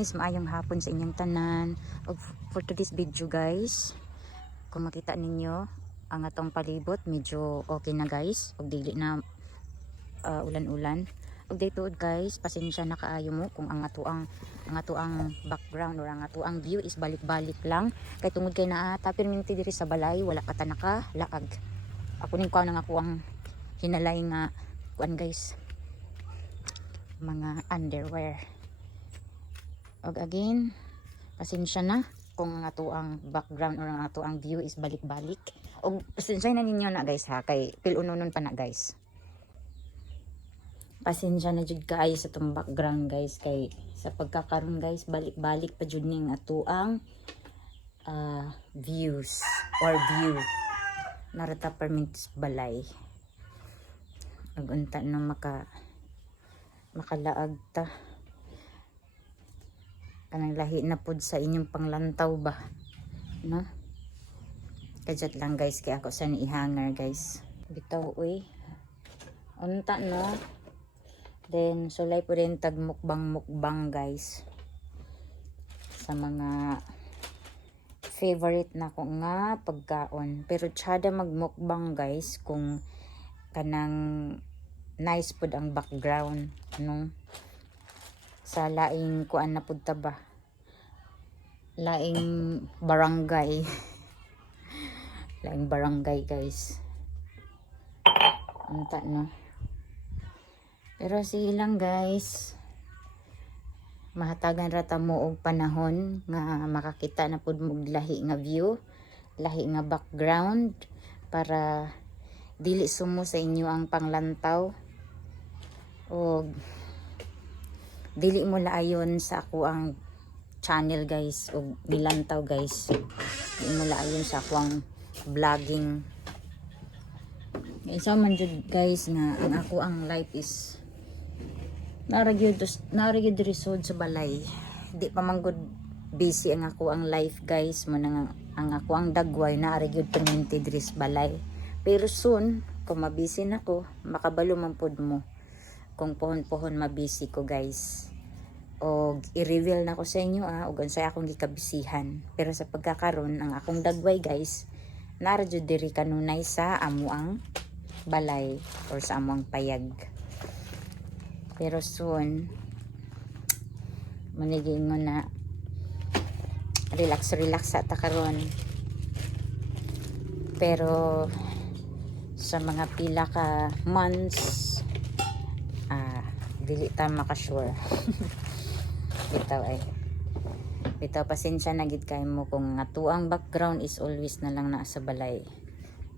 guys, maayong hapon sa inyong tanan. For today's video guys, kung makita ninyo ang atong palibot, medyo okay na guys. Og dili na ulan-ulan. Og daytood guys, pasensya na kaayo mo kung ang atuang background or ang atuang view is balik-balik lang. Kay tungod kay naa ta perminti diri sa balay, wala ka ta nakalaag. Ako ning kuan ako ang hinalay nga kuan guys, mga underwear. Og again, pasensya na kung ang ato ang background or ang ato ang view is balik-balik. Og pasensya na ninyo na guys ha, kay pilununon pa na guys. Pasensya na jud kaayo sa tong background guys, kay sa pagkakaroon guys balik-balik pa jud ning ato ang views or view. Narata permits balay. Og unta na makalaag ta. Kanang lahi na pod sa inyong panglantaw ba, no? Kajat lang guys, kaya ako sa ihanger guys. Bitaw uy, unta no. Then sulay po rin tag mukbang guys, sa mga favorite na ko nga pagkaon. Pero tsada magmukbang guys kung kanang nice pod ang background, no? Sa laing kuan na pud ta ba, laing barangay laing barangay guys, unta no. Pero silang guys, mahatagan ra ta mo og panahon nga makakita na pud mo lahi nga view, lahi nga background, para dili sumo sa inyo ang panglantaw og dili mo laayon sa ako ang channel guys o nilantaw guys. Dili mo laayon sa ako ang vlogging. Isa man jud guys nga ang ako ang life is naragyod resod sa balay. Di pa man good busy ang ako ang life guys mo nang ang ako ang dagway naragyod perminti diri sa balay. Pero soon kung mabisi na ko, makabalo man pud mo kung pohon-pohon mabisi ko guys. O i-reveal na ko sa inyo og unsay akong gikabisihan. Pero sa pagkakaron ang akong dagway guys, nara jud diri kanunay sa amuang balay or sa amuang payag. Pero soon maniging mo na relax sa ta karon. Pero sa mga pila ka months dili ta makasure. Bitaw pasensya na gid kay mo kung ato ang background is always na lang na sa balay.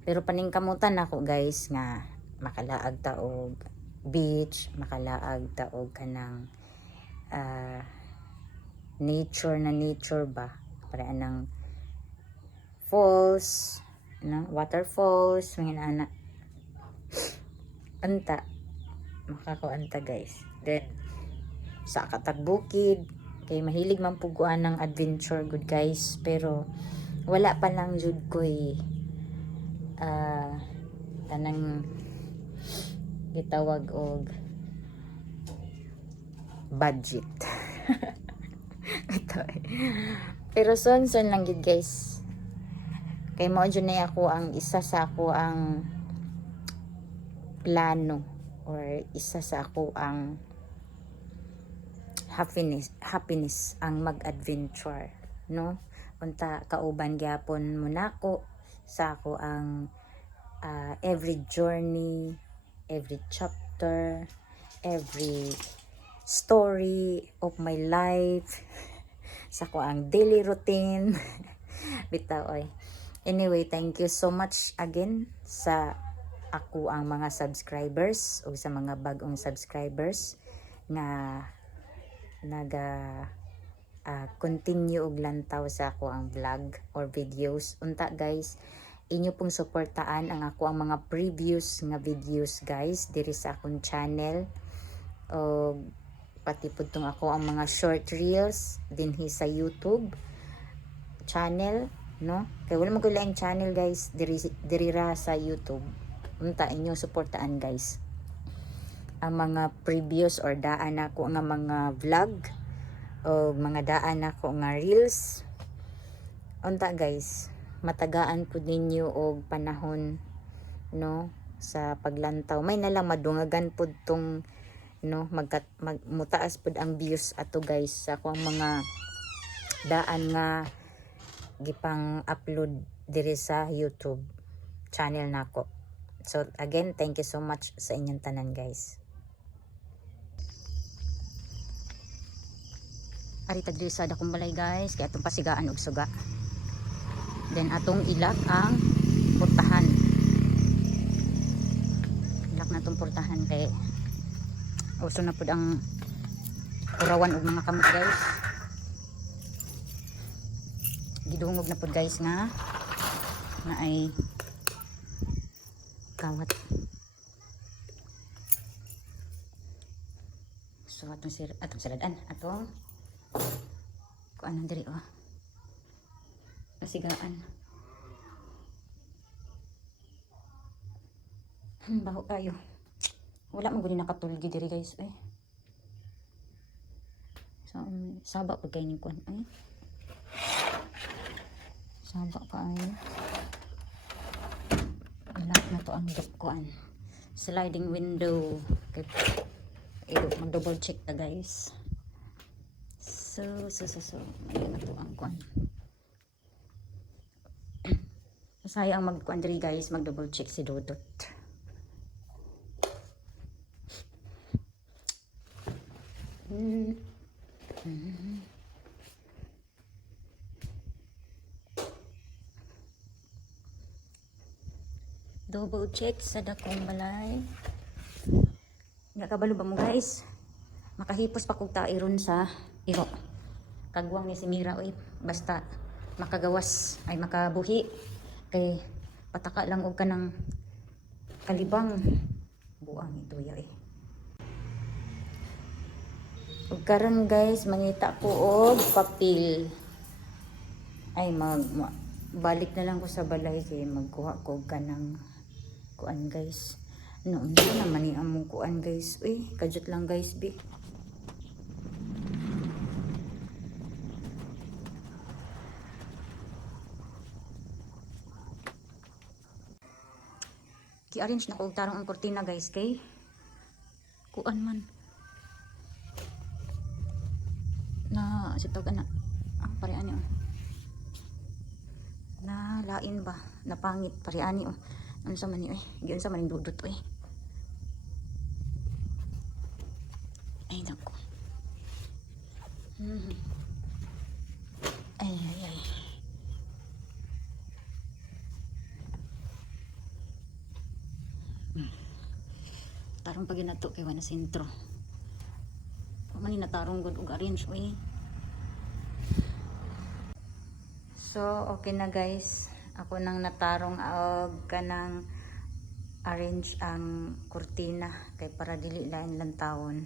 Pero paningkamutan ako guys nga makalaag ta og beach, makalaag ta og kanang nature ba, para anang falls, no? Waterfalls, mga ana anta makakuanta guys. Then sa katagbukid kay mahilig man puguan ng adventure good guys, pero wala pa lang jud koy tanang gitawag og budget. Ito pero son lang gid guys, kay mao jud na ako ang isa sa ako ang plano or isa sa ako ang happiness ang mag-adventure, no? Unta kauban gyapon mo nako sa ako ang every journey, every chapter, every story of my life, sa ko ang daily routine. Bitaw oy. Anyway, thank you so much again sa ako ang mga subscribers o sa mga bagong subscribers nga continue og lantaw sa ako ang vlog or videos. Unta guys, inyo pong suportaan ang ako ang mga previous nga videos guys diri sa akong channel, o pati pud tong ako ang mga short reels dinhi sa YouTube channel, no? Kay wala man ko laing channel guys diri ra sa YouTube. Unta inyo suportaan guys ang mga previous or daan ako nga mga vlog o mga daan ako nga reels. Unta guys, matagaan po ninyo og panahon no sa paglantaw. May nalang madungagan po tong no mutaas pud ang views ato guys sa akong mga daan nga gipang upload diri sa YouTube channel nako. So again, thank you so much sa inyong tanan guys. Ari tagdi sa dakong balay guys, kaya atong pasigaan og suga. Then atong ilak ang portahan. Ilak na atong portahan kay uso na pud ang urawan og mga kamot guys. Gidungog na pud guys nga na ay kawat. So atong siradan atong kuan diri pasigaan. Baho kayo. Wala man gud nakatulgi diri guys ay. So saba pud kay ning kuan ay. Saba kaayo. Ilak na to ang kuan. Sliding window. Okay. Mag-double check ta guys. So. Ayan na to ang kuan. Sayang mag-kuan diri guys, mag-double check si Dodot. Double check sa dakong balay. Nga kabalo ba mo guys? Makahipos pa kog tairon sa iro. Kagwang ni si Mira oy, basta makagawas ay makabuhi kay pataka lang og kanang kalibang buang ito ya eh. Ug karon guys, mangita ko og papel. Ay balik na lang ko sa balay kay magkuha ko kanang kuan guys. Noon na naman ni among kuan guys. Uy, kajut lang guys bi. Ki-arrange na ko og tarong ang kortina guys kay kuan man na sitog ana ang pareani na lain ba na pangit pareani ano sa man ni giun sa maning dudot ay nako ay tarong pag ginato kay wala sentro mani natarong gud og arrange so okay na guys, ako nang natarong og kanang arrange ang kurtina kay para dili lain lantawon.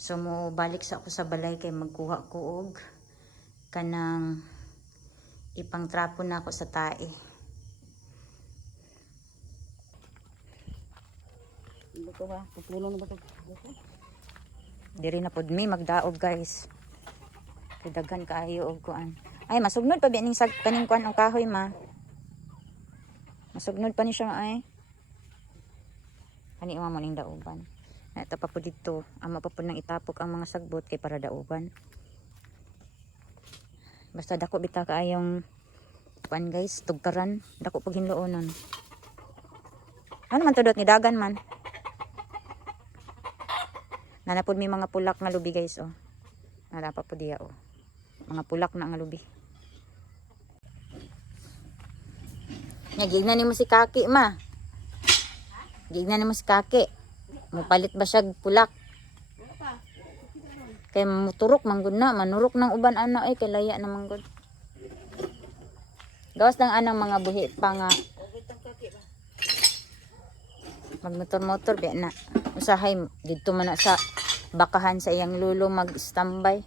So mo balik sa ako sa balay kay magkuha ko og kanang ipang trapo na ako sa tae. Ito ba? Pupulo na ba ito? Diri na pod mi magdaog guys. Daghan kaayo og kuan. Ay masugnod pa bining sag kaning kuan og kahoy ma. Masugnod pa ni siya ay. Kani mo ning daoban. Na ito pa po dito, ama pa po nang itapok ang mga sagbot kay para daoban. Basta dako bita kaayong kuan guys, tugkaran, dako pag hinloonon. Ano man tudot ni dagan man. Nanapod may mga pulak nga lubi guys Nalapa po diya mga pulak na nga lubi. Gignan ni mo si kaki ma. Gignan ni mo si kaki. Mupalit ba siya pulak? Kay muturok manggod na, manurok ng uban ana ay kay laya na manggod. Gawas lang anang mga buhi pa nga. Magmotor-motor biya na. Usahay dito man na sa bakahan sa iyang lulo mag-standby.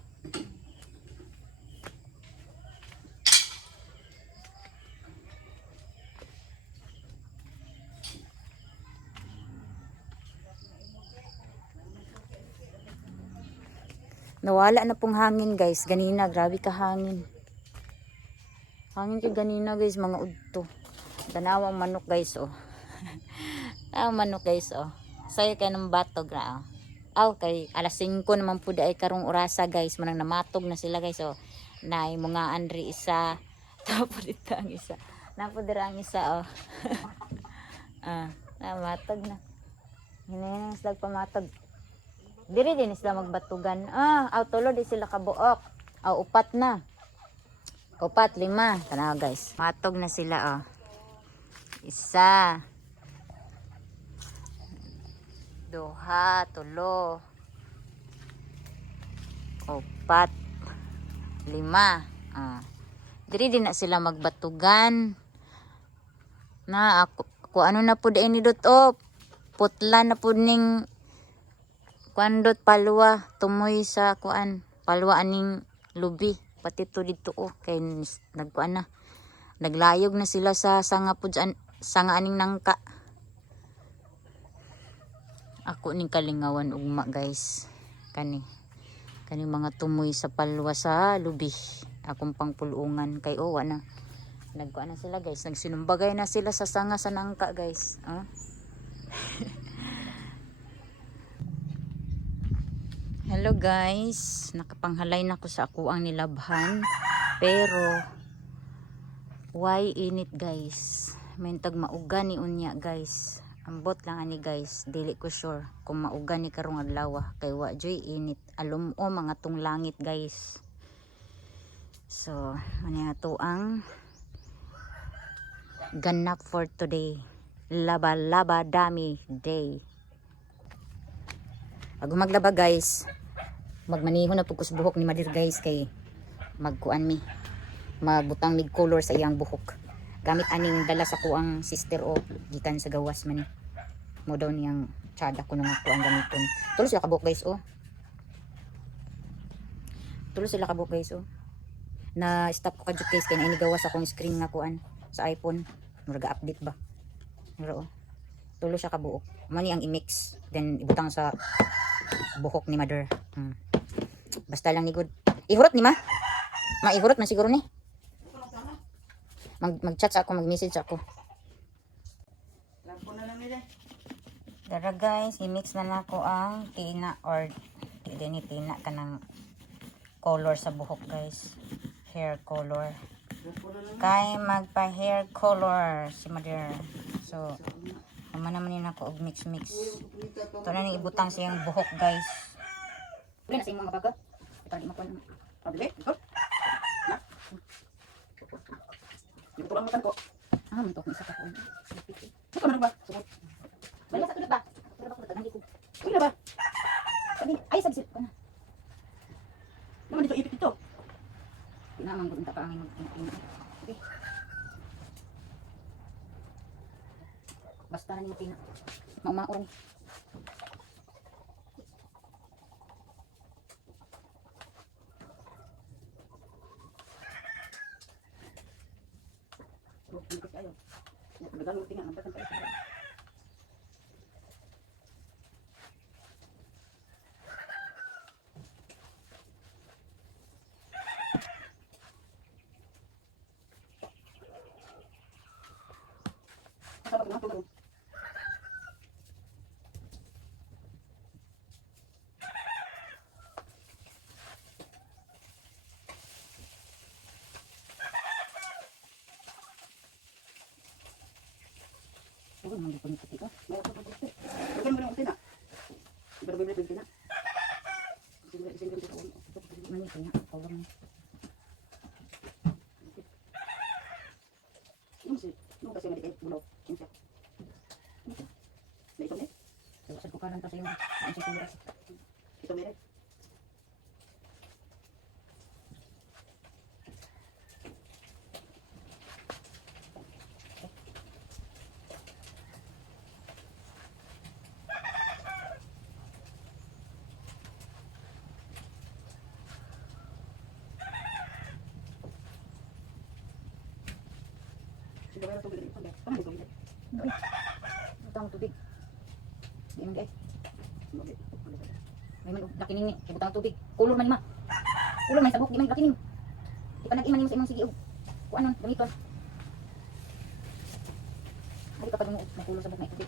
Nawala na pong hangin guys. Ganina, grabe ka hangin. Hangin ka ganina guys, mga udto. Tanawang manok guys oh. Tanawang manok guys oh. Sayo kay ng batog na oh. Aw kay alas 5 naman po ay karong orasa guys. Manang namatog na sila guys oh. Nay mga andri isa. Tapos dito ang isa. Napodira ang isa oh. Namatog na. Hinayin sila pamatog. Diri din sila magbatugan. Tulo di sila kabuok. Upat na. Upat, 5. Tanaw guys. Matog na sila oh. Isa. 2, 3. 4. 5. Diri din na sila magbatugan. Na ako ano na pud ini dot op. Putla na pud ning kuandot palwa tumoy sa kuan palwa aning lubi pati to dito kay nagkuan na naglayog na sila sa sanga pud sanga aning nangka. Ako ning kalingawan ugma guys kani mga tumoy sa palwa sa lubi akong pangpulungan kay na nagkuan na sila guys nagsinumbagay na sila sa sanga sa nangka guys. Hello guys, nakapanghalay na ko sa ako ang nilabhan pero why init guys, may tag mauga ni unya guys, ambot lang ani guys, dili ko sure kung mauga ni karong adlaw kay wa joy init alum mga tung langit guys. So ano to ang ganap for today, laba laba dami day. Pag maglaba guys, magmaniho na pugos buhok ni Madir guys kay magkuan mi. Magbutang mig color sa iyang buhok. Gamit aning dala sa kuang sister gikan sa gawas man. Mo daw niyang tsada ko nung kuan gamiton. Tulo sila ka buhok guys Tulo sila ka buhok guys Na stop ko kadyo guys kay ini gawas akong screen nga kuan sa iPhone. Murag update ba. Mura tulo siya ka buhok. Mani ang i-mix then ibutang sa buhok ni Mother. Basta lang ni good. Ihurot ni ihurot man siguro ni. Mag-chat sa ako, mag-message ako. Dara guys, i-mix na nako ang tina or ni tina kanang color sa buhok guys. Hair color. Kay magpa-hair color si Mother. So naman yun ako og mix. Ito na nang ibutang siyang buhok guys. Wala na siyang mga baga. Ito di makuha naman. Pabili? Ito? Na? Ito lang makan ko. Mantok. Isa ka po. Ito ka ba? Balik sa tulad ba? Tulad ba? Tulad ba? Ay, sabisip ko na. Naman dito ipit ito. Pinamang ko pa ang okay. Basta na yung tina. Maumaon. Ikot kayo. Nagdagang yung tina. Nampatan pa isa. Kasama ko lang ito. Huwag mo nang dito ito. Huwag mo nang tina. Pero bibili tina. Ising ganito ko. Mani tina. Huwag mo. Yung kasi nga di kayo bulaw. Yung siya. Na ito na eh. Sa kukaran pa sa yung sigura. Ito meron. Siguro meron tubig dito. Paano tubig dito? Ito ang tubig. Hindi guys. May man laki ning ni, kay butang tubig. Kulor man ma. Kulor man sabok di man laki ning. Di pa nag-iman nimo sa imong sige og kuanon gamiton. Ay kapag mo makulor sabok may tubig.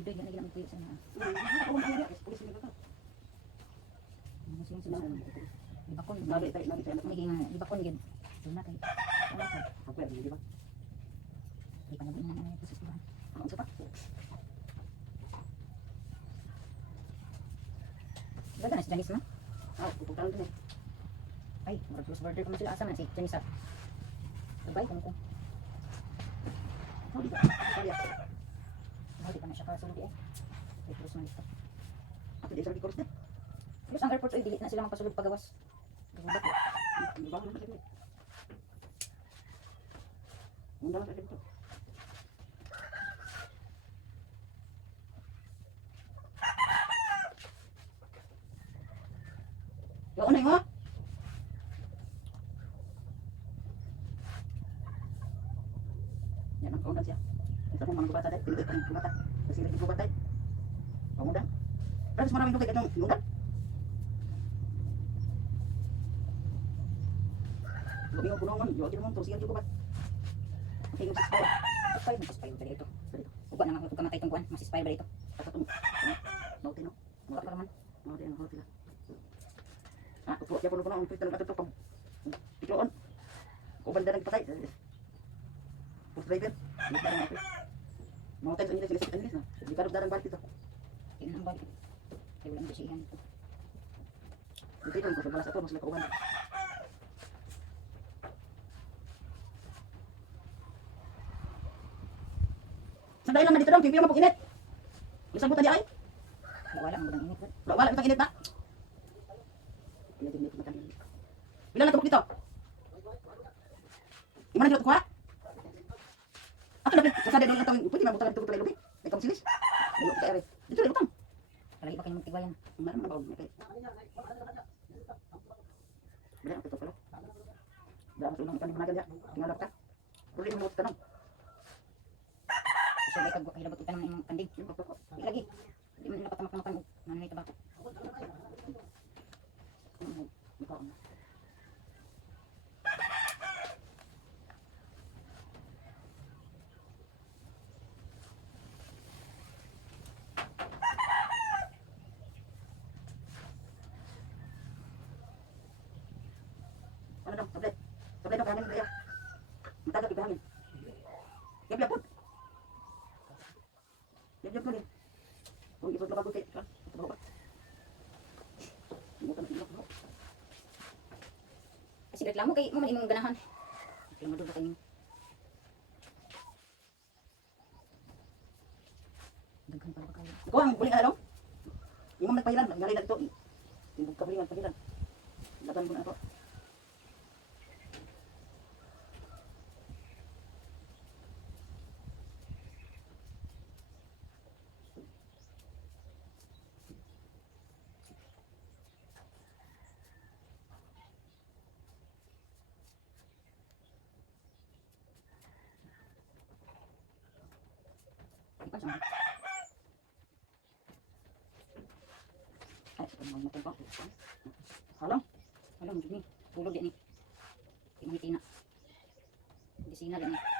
Dugay na lang tuyo sa mga. Di ba kon di ba kon gid. Duna kay. Ako di ba? Di pa nabi na sa siya. Ang sa pa. Ganda na si Janice ma? Pupuntahan din. Ay, murag close border ko sila asa man si Janice. Sabay ko ko. Di pa na siya kasulog eh. Ay, close man dito. Ako di sa record na. Plus ang airport ay dili na sila magpasulog pagawas. Gagawin ba? Undan sa dito. Yo unay mo. Yan ang undan siya. Ito mo mga bata dai, pinili pa ng bata. Kasi rin bata dai. Pangundan. Pero maraming tubig itong undan. Lumiyo puno man, yo aja mo to siya ba. Okay, yung spy ba dito? Uga na nga kamatay tong kuan, mas spy ba dito? Tatong. Nauti no. Mura pa naman. Nauti ang hotel. Upo siya puno ang pistol at tutong. Ikloon. Ko banda nang patay. Post driver. Mau tayo sa sila na. Di ka darang balik ito. Tingnan ang balik. Kaya wala mo siya yan. Ito ko sa balas ato mas nakauban. Sandali lang na dito lang, pipiyo mo init. Isang buta di ay. Wala mo nang init. Wala itang init na. Bila na tubok dito? Gimana dito kuha? Ato dapat kasada dulu tong pwede na butang tubok lagi. Ay kam silis. Ayo ka ere. Dito butang. Lagi pa kayo magtigwayan. Mana man bawo kay. Bila ang tubok pala. Daan sa unang panagan dia. Tingala ka. Puli mo tanong. So ay kag hilabot itanong imong kanding. Lagi. Di man napatamakan og nanay tabako. Ano daw? Tablet. Tablet daw kanin kaya. Matagal ibahangin. Kaya pud. Yan po din. Kung ito na bagutin ka. Ito ba? Kasi reklamo kay mo man imong ganahan. Reklamo do kay nimo. Daghan pa ba kayo? Ko ang buling ano? Imong nagpahilan, ngalay na ito. Timbog ka buling pahilan. Laban mo na ako. Ay, mau makan kok. Halang. Halang gini. Tulog yan eh. Tingnan. Di sina din eh.